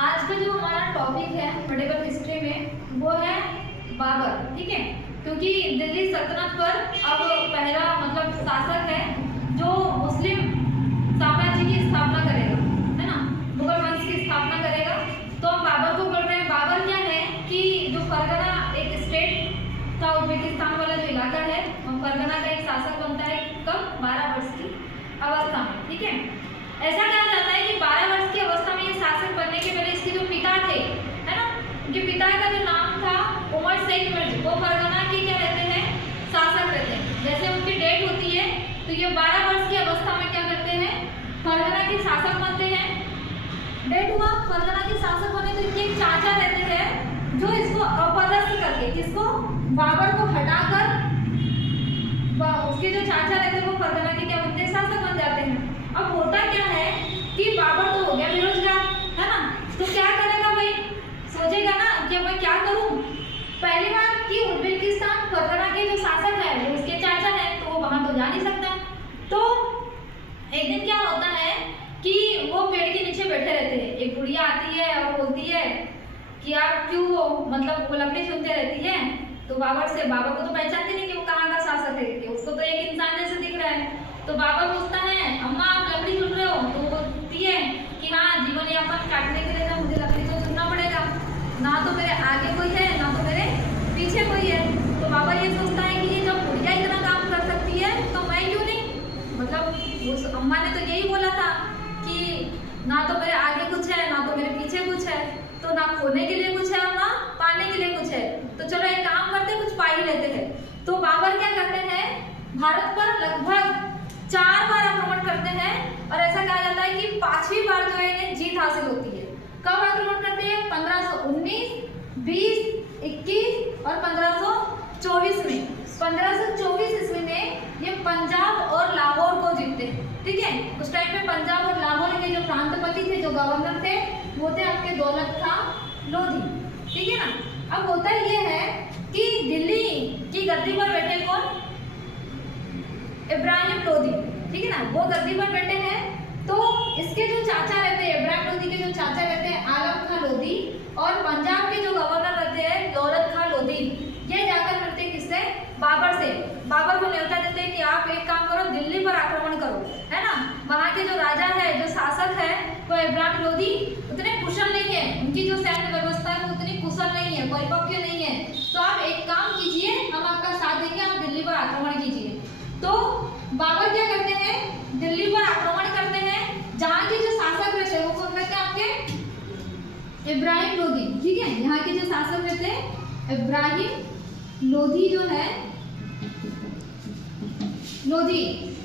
आज का जो हमारा टॉपिक है मेडिकल हिस्ट्री में वो है बाबर, ठीक है। क्योंकि दिल्ली सल्तनत पर अब पहला शासक है जो मुस्लिम साम्राज्य की स्थापना करेगा, है ना, मुगल वंश की स्थापना करेगा। तो हम बाबर को बोल रहे हैं। बाबर क्या है कि जो फरगना एक स्टेट था, उज्बेकिस्तान वाला जो इलाका है, फरगना का एक शासक बनता है कब 12 वर्ष की अवस्था में, ठीक है। ऐसा कहा जाता है कि 12 वर्ष की अवस्था में ये शासक बनने के पहले इसके जो पिता थे, है ना, उनके पिता का जो नाम था उमर शेख मिर्ज, वो फरगना के क्या रहते हैं, शासक रहते हैं। जैसे उनकी डेट होती है तो ये 12 वर्ष की अवस्था में क्या करते हैं, फरगना के शासक बनते हैं। डेट हुआ फरगना के शासक बने तो इनके एक चाचा रहते हैं जो इसको अपदस्थ करके, किसको, बाबर को हटाकर उसके जो चाचा रहते हैं वो फरगना के क्या बनते हैं, शासक बन जाते हैं। अब होता क्या है कि बाबर तो हो गया बेरोजगार, है ना, तो क्या करेगा भाई, सोचेगा ना कि मैं क्या करूं। पहली बात कि उज्बेकिस्तान फरगना के जो शासक है वो उसके चाचा है, तो वो वहां तो जा नहीं सकता। तो एक दिन क्या होता है कि वो पेड़ के नीचे बैठे रहते हैं, एक बुढ़िया आती है और बोलती है कि आप क्यों वो लकड़ी सुनते रहती है। तो बाबर को तो पहचानती नहीं कि वो कहाँ का शासक है, कि उसको तो एक इंसान जैसे दिख रहा है। तो बाबर पूछता है, अम्मा आप लकड़ी सुन रहे हो? तो वो बोलती है कि हाँ, जीवन यापन काटने के लिए ना मुझे लकड़ी तो सुनना पड़ेगा, ना तो मेरे आगे कोई है ना तो मेरे पीछे कोई है। तो बाबर ये सोचता है कि ये जब बुढ़िया इतना काम कर सकती है तो मैं क्यों नहीं। उस अम्मा ने तो यही बोला था कि ना तो मेरे आगे कुछ है ना तो मेरे पीछे कुछ है, तो ना खोने के लिए कुछ है और ना पाने के लिए कुछ है, तो चलो एक काम करते कुछ पा ही लेते हैं। तो बाबर क्या करते हैं, भारत पर लगभग 4 बार आक्रमण करते हैं और ऐसा कहा जाता है कि 5वीं बार जो है इन्हें जीत हासिल होती है। कब आक्रमण करते हैं, 1519, 20, 21 और 1524 में। 1524 ईस्वी में ये पंजाब और लाहौर को जीतते हैं, ठीक है। उस टाइम पे पंजाब और लाहौर के जो प्रांतपति थे, जो गवर्नर थे, वो थे आपके दौलत खां लोधी, ठीक है ना। अब होता ये है कि दिल्ली की गद्दी पर बैठे कौन, इब्राहिम लोधी, ठीक है ना, वो गद्दी पर बैठे हैं। तो इसके जो चाचा रहते हैं, इब्राहिम लोधी के जो चाचा रहते हैं आलम खां लोधी, और पंजाब के जो गवर्नर रहते हैं दौलत खां लोधी, ये जाकर मिलते हैं किससे, बाबर से। बाबर को न्योता देते हैं कि आप एक काम करो, दिल्ली पर आक्रमण करो, है ना। वहाँ के जो राजा है, जो शासक है, वो इब्राहिम लोधी उतने कुशल नहीं है, उनकी जो सैन्य व्यवस्था है वो उतनी कुशल नहीं है, परिपक्व नहीं है। तो आप एक काम कीजिए, हम आपका साथ देंगे, आप दिल्ली पर आक्रमण कीजिए। तो बाबर क्या करते हैं, दिल्ली पर आक्रमण करते हैं। जहाँ के जो शासक रहते हैं वो कौन रहते हैं आपके, इब्राहिम लोधी, ठीक है। यहाँ के जो शासक रहते हैं इब्राहिम लोधी जो है, लोधी,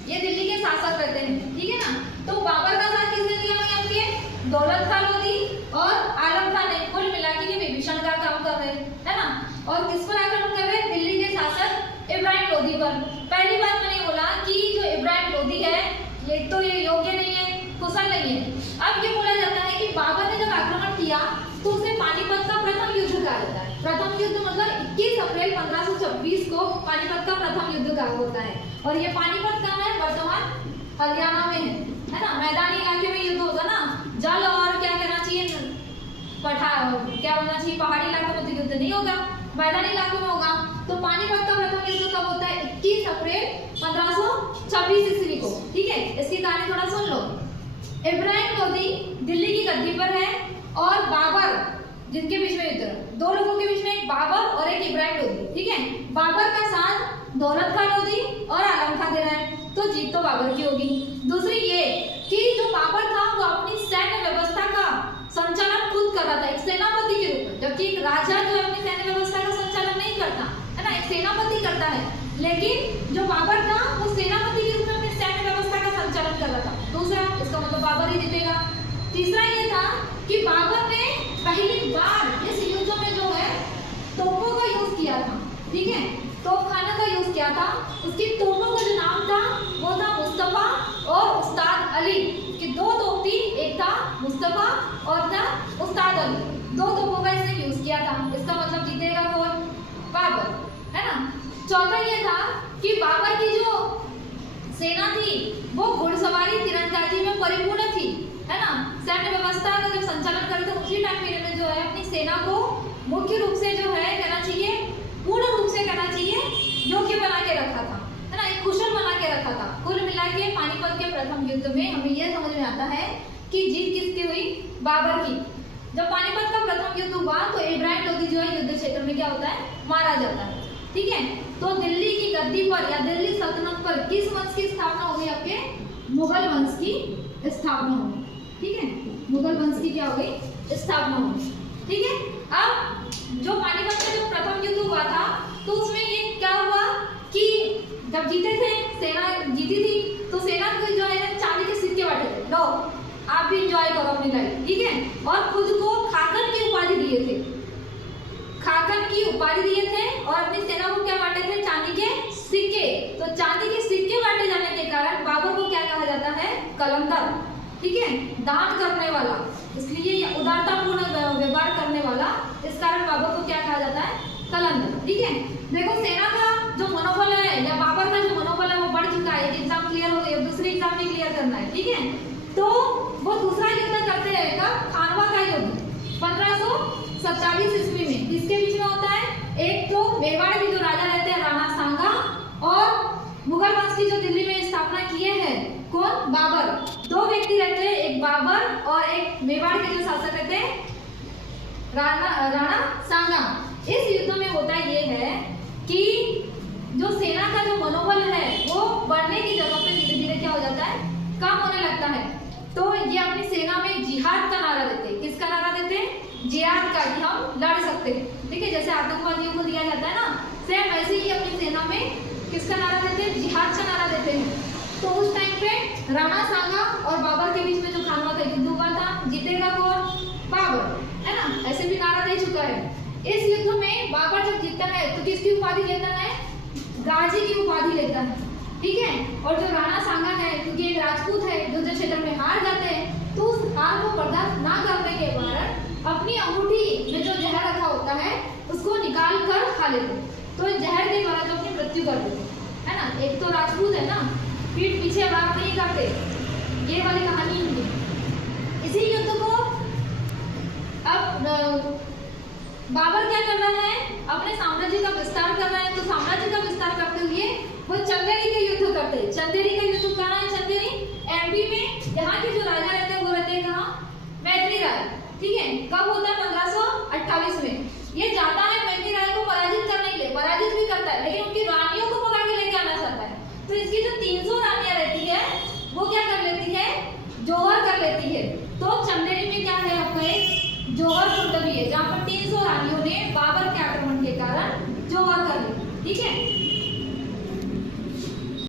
ये दिल्ली के शासक रहते हैं, ठीक है ना। तो बाबर का साथ किसने दिया आपके, दौलत खां लोधी और आलम खां ने, कुल मिला के ये विभीषण का काम कर रहे हैं, है ना। और किस पर आक्रमण कर रहे हैं, दिल्ली के शासक इब्राहिम लोधी पर। पहली बात मैंने बोला कि जो इब्राहिम लोधी है ये तो ये योग्य नहीं है, कुशल नहीं है। अब ये बोला जाता है कि बाबर ने जब आक्रमण किया तो उसने पानीपत का प्रथम युद्ध कहा जाता है। प्रथम युद्ध मतलब 21 अप्रैल 1526 को पानीपत का प्रथम युद्ध कहा होता है। और ये पानीपत कहाँ है, वर्तमान हरियाणा में है ना। मैदानी इलाके में युद्ध होगा ना, जल और क्या कहना चाहिए, क्या होना चाहिए, पहाड़ी इलाकों में तो युद्ध नहीं होगा, मैदानी इलाकों में होगा। तो पानीपत का प्रथम युद्ध कब होता है, 21 अप्रैल 1526 ईस्वी को, ठीक है। इसकी कहानी थोड़ा सुन लो। इब्राहिम लोधी दिल्ली की गद्दी पर है और बाबर, जिनके बीच में युद्ध, दो लोगों के बीच में, एक बाबर और एक इब्राहिम लोधी, ठीक है। बाबर का साथ दौलत खां लोधी और आलम खां दे रहा है, तो जीत तो बाबर की होगी। दूसरी ये कि जो बाबर था वो अपनी सैन्य व्यवस्था का संचालन खुद कर रहा था, एक सेनापति के रूप में, जबकि एक राजा जो अपनी सैन्य व्यवस्था का संचालन नहीं करता, है ना, एक सेनापति करता है। लेकिन जो बाबर था वो सेनापति के रूप में अपनी सैन्य व्यवस्था का संचालन कर रहा था। दूसरा, इसका मतलब बाबर ही जीतेगा। तीसरा ये था कि बाबर ने पहली बार इस युद्ध में जो है तोपों का यूज किया था, ठीक है, तोपखाना का यूज किया था। उसकी तोपों का जो नाम था वो था मुस्तफा और उस्ताद अली, कि 2 तोप थी, एक था मुस्तफा और था उस्ताद अली, 2 तोपों का इसने यूज किया था। इसका मतलब जीतेगा कौन, बाबर, है ना। चौथा ये था कि बाबर की जो सेना थी वो घुड़सवारी तीरंदाजी में परिपूर्ण थी, है ना। सैन्य व्यवस्था का जब संचालन करते उसी टाइम सेना को मुख्य रूप से जो है कहना चाहिए, पूर्ण रूप से कहना चाहिए योग्य बना के रखा था, है ना, एक कुशल बना के रखा था। कुल मिला के पानीपत के प्रथम युद्ध में हमें यह समझ में आता है कि जीत किसकी हुई, बाबर की। जब पानीपत का प्रथम युद्ध हुआ तो इब्राहिम लोधी जो है युद्ध क्षेत्र में क्या होता है, मारा जाता है, ठीक है। तो दिल्ली की गद्दी पर या दिल्ली सल्तनत पर किस वंश की स्थापना हो गई, आपके मुगल वंश की स्थापना हो गई, ठीक है, मुगल वंश की क्या हो गई, स्थापना हो गई, ठीक है। अब जो पानीपत में जो प्रथम युद्ध हुआ था तो उसमें ये क्या हुआ कि जब जीते थे, सेना जीती थी, तो सेना को जो है चांदी के सिक्के बांटे थे, लो आप भी एंजॉय करो अपनी लाइफ, ठीक है। और खुद को खाकन की उपाधि दिए थे, खाकन की उपाधि दिए थे और अपनी सेना को क्या बांटे थे, चांदी के सिक्के। तो चांदी के सिक्के बांटे जाने के कारण बाबर को क्या कहा जाता है, कलंदर, ठीक है, दान करने वाला, इसलिए उदारतापूर्ण व्यवहार करने वाला, इस कारण बाबर को क्या कहा जाता है, कलंदर, ठीक है। देखो सेना का जो मनोबल है या बाबर का जो मनोबल है वो बढ़ चुका है, एक एग्जाम क्लियर हो गई, अब दूसरे एग्जाम में क्लियर करना है, ठीक है। तो वो दूसरा युद्ध करते हैं, खानवा का युद्ध 1527 ईस्वी में किसके बीच में होता है, एक तो मेवाड़ के जो राजा रहते हैं राणा सांगा, और मुगल वंश की जो दिल्ली में स्थापना किए हैं कौन, बाबर। दो व्यक्ति रहते हैं, एक बाबर और एक मेवाड़ के जो शासक रहते हैं राणा सांगा। इस युद्ध में होता ये है कि जो सेना का जो मनोबल है वो बढ़ने की जगह पे धीरे धीरे क्या हो जाता है, कम होने लगता है। तो ये अपनी सेना में जिहाद का नारा देते हैं, किसका नारा देते हैं, जिहाद का, कि हम लड़ सकते हैं, ठीक है, जैसे आतंकवादियों को दिया जाता है ना, सेम ऐसे ही अपनी सेना में किसका नारा देते हैं, जिहाद का नारा देते हैं। तो उस टाइम पे राणा सांगा और बाबर के बीच में जो खानवा का युद्ध हुआ था, जीतेगा कौन, बाबर, है ना, ऐसे भी नारा दे चुका है। इस युद्ध में बाबर जब जीतता है तो किसकी उपाधि लेता है, गाजी की उपाधि लेता है, ठीक है। और जो राणा सांगा है, क्योंकि एक राजपूत है, युद्ध क्षेत्र में हार जाते हैं, तो उस हार को बर्दाश्त ना करने के कारण अपनी अंगूठी में जो जहर रखा होता है उसको निकाल कर खा लेते हैं, तो जहर के द्वारा जो अपनी मृत्यु कर देते हैं, है ना। एक तो राजपूत है ना, पीठ पीछे बात नहीं करते, ये वाली कहानी उनकी। इसी युद्ध को अब बाबर क्या कर रहा है, अपने साम्राज्य का विस्तार कर रहा है। तो साम्राज्य का विस्तार करते हुए वो चंदेरी के युद्ध करते हैं। चंदेरी का युद्ध कहाँ है, चंदेरी एमपी में। यहाँ के जो राजा रहते हैं वो रहते हैं कहाँ, मैत्री राय, ठीक है। कब होता है, 1528 में। ये जाता है